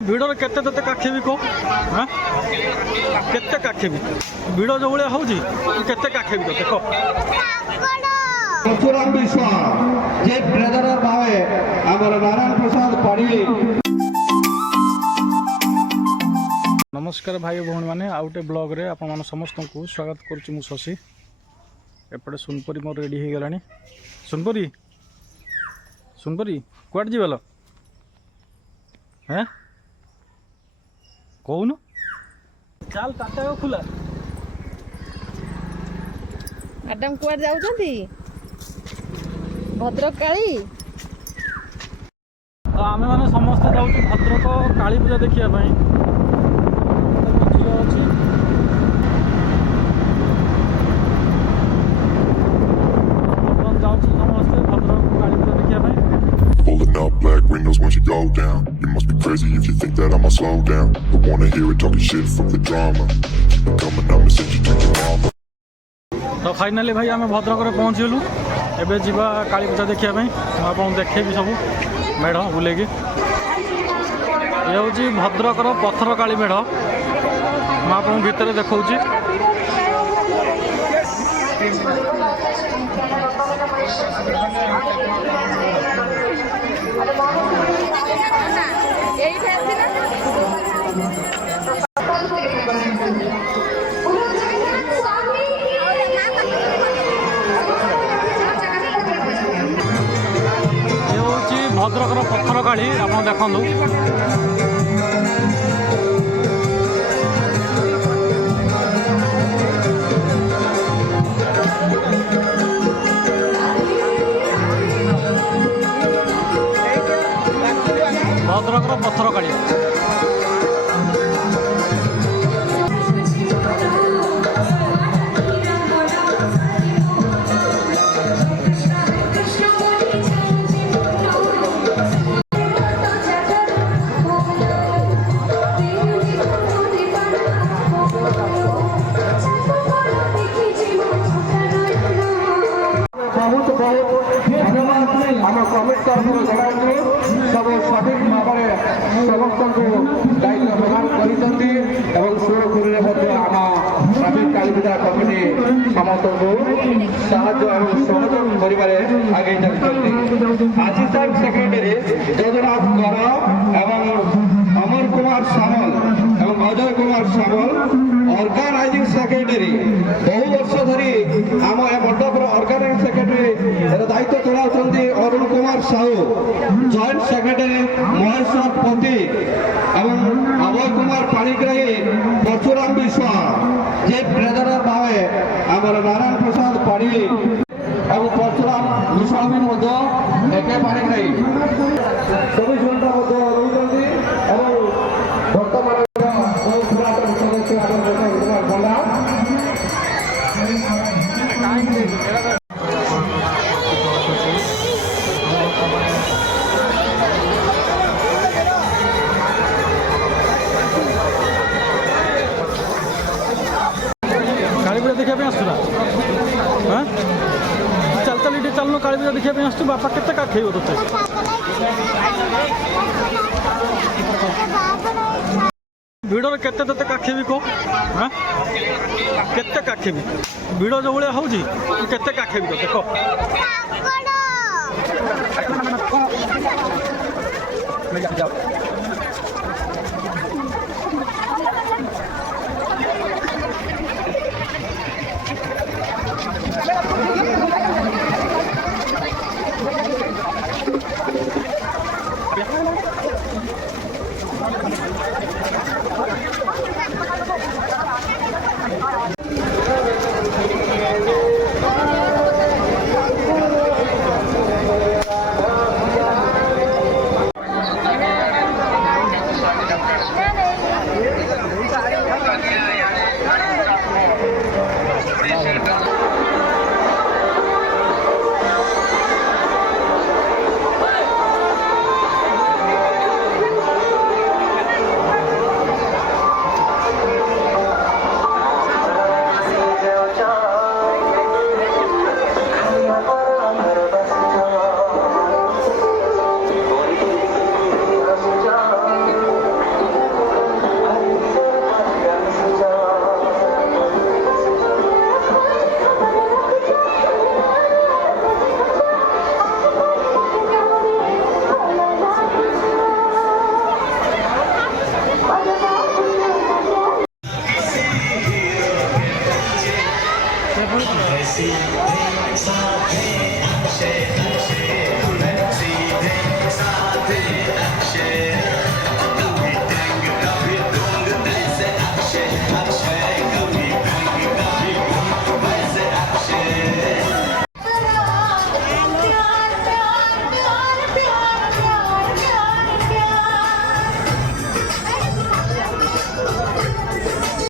भिड़ केते तते काखेबी को हां केते काखेबी भिड़ जो भले होउची केते काखेबी तते को परशुराम विश्वास जे ब्रदर भावे हमर नारायण प्रसाद पाड़ी। नमस्कार भाई भौणी मैंने आउटे ब्लॉग रे आपण मान समस्त को स्वागत करुच्ची मु शशि। एपटे सुनपरी मोर रेडी हो गलानी। सुनपरी सुनपरी कुआड जीवाल हैं कौन चाल टाटा खुला मैडम कुआड जाउछंती भद्रक काली तो आमे माने समस्त जाउछु भद्रक काली पूजा देखिया पई Pulling up black windows once you go down. You must be crazy if you think that I'ma slow down. Don't wanna hear it talking shit, fuck the drama. Keep it coming, I'ma send you to your mama. तो finally भाई आम भद्रक पहुँचलु एबे जीवा काली पूजा देखिया पई आपन देखेबी सब मेढ़ बुलेगी। ये हूँ भद्रकर पथर काली मेढ़ मुझे भितर देखौची। भद्रकर पथर काली आप देखु भद्रकर पथर काली आम कमिटी तरफ जनाऊँ सब सठिक भाव में समस्त दायित्व प्रदान कर सुरखुरी आम ट्राफिक कालीपूजा कमिटी समस्त को सहयोग कर आगे चलते। असिस्टेंट सेक्रेटरी जगन्नाथ कर एवं अमर कुमार सामल एवं अजय कुमार सामल ऑर्गेनाइजिंग सेक्रेटरी बहु वर्ष धरी आम मंडपर ऑर्गेनाइजिंग सेक्रेटरी दायित्व चलाउछन्ती अरुण कुमार साहू जॉइंट सेक्रेटरी महेश्वर पति एवं अभय कुमार पाणिग्राही परशुराम विश्वास जे ब्रदर भावे हमर नारायण प्रसाद पाड़ी एवं परशुराम विश्वास एके पाणिग्राही 24 घंटा रोचंती एवं वर्तमान पुरातन सदस्य कालीपूजा देखा आसला हाँ चल चल ये चलनो कालीपूजा देखा आसू बापा के काखेब ते भिड़ केते तते काखेबी को हाँ केते काखेबी भिड़ जो भले होउची केते काखेबी तते को ପଡ଼ିଛି